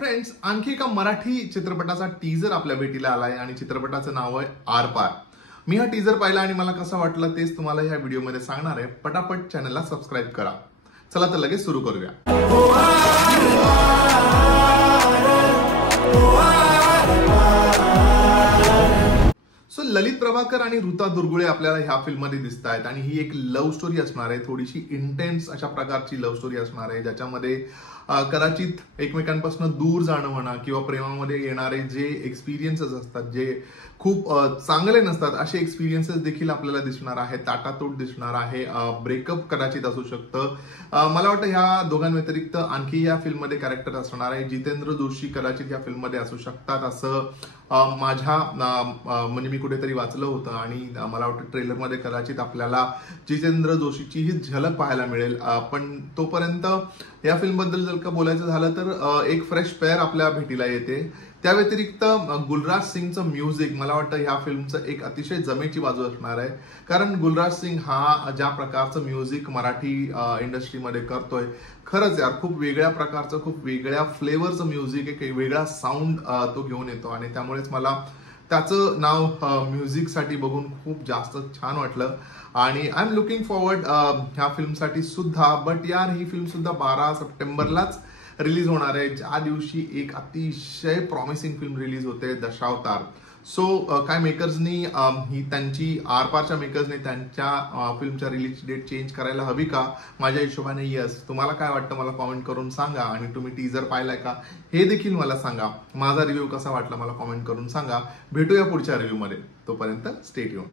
Friends, आणखी एका मराठी चित्रपटाचा टीजर आपल्या भेटीला आलाय आणि चित्रपटाचं नाव आहे आरपार। मी हा टीजर पाहिला आणि मला कसं वाटलं तेच तुम्हाला ह्या व्हिडिओमध्ये सांगणार आहे। पटापट चॅनलला सबस्क्राइब करा। चला तर लगेच सुरू करूया। ललित प्रभाकर आणि ऋता दुर्गुळे आपल्याला ह्या फिल्म मध्ये दिसत आहेत आणि ही एक लव्ह स्टोरी असणार आहे, थोडीशी इंटेन्स अशा प्रकारची लव्ह स्टोरी असणार आहे, ज्याच्यामध्ये कदाचित एकमेकांपासून दूर जाणं म्हणा किंवा प्रेमामध्ये येणारे जे एक्सपिरियन्सेस असतात जे खूप चांगले नसतात असे एक्सपिरियन्सेस देखील आपल्याला दिसणार आहेत, ताटातूट दिसणार आहे, ब्रेकअप कदाचित असू शकतं। मला वाटतं ह्या दोघांव्यतिरिक्त आणखी या फिल्म मध्ये कॅरेक्टर असणार आहे। जितेंद्र जोशी कदाचित या फिल्म मध्ये असू शकतात असं माझ्या म्हणजे मी कुठेतरी वाचलं होतं आणि मला वाटतं ट्रेलर मध्ये कदाचित आपल्याला जितेंद्र जोशीची ही झलक पाहायला मिळेल। पण तोपर्यंत या फिल्म बद्दल जर का बोलायचं झालं तर एक फ्रेश पेअर आपल्या भेटीला येते। त्या व्यतिरिक्त गुलराज सिंगचं म्युझिक मला वाटतं ह्या फिल्मचं एक अतिशय जमेची बाजू असणार आहे, कारण गुलराज सिंग हा ज्या प्रकारचं म्युझिक मराठी इंडस्ट्रीमध्ये करतोय खरंच यार खूप वेगळ्या प्रकारचं, खूप वेगळ्या फ्लेवरचं म्युझिक, एक वेगळा साऊंड तो घेऊन येतो आणि त्यामुळेच मला त्याचं नाव म्युझिकसाठी बघून खूप जास्त छान वाटलं आणि आय एम लुकिंग फॉरवर्ड ह्या फिल्मसाठी सुद्धा। बट यार ही फिल्म सुद्धा 12 सप्टेंबरलाच रिलीज होणार आहे, ज्या दिवशी एक अतिशय प्रॉमिसिंग फिल्म रिलीज होते दशावतार। सो काय मेकर्सनी ही त्यांची आरपारच्या मेकर्सने त्यांच्या फिल्मच्या रिलीज डेट चेंज करायला हवी का? माझ्या हिशोबाने यस। तुम्हाला काय वाटतं मला कमेंट करून सांगा आणि तुम्ही टीजर पाहिलाय का हे देखील मला सांगा। माझा रिव्ह्यू कसा वाटला मला कमेंट करून सांगा। भेटूया पुढच्या रिव्ह्यू मध्ये, तोपर्यंत स्टे ट्यून।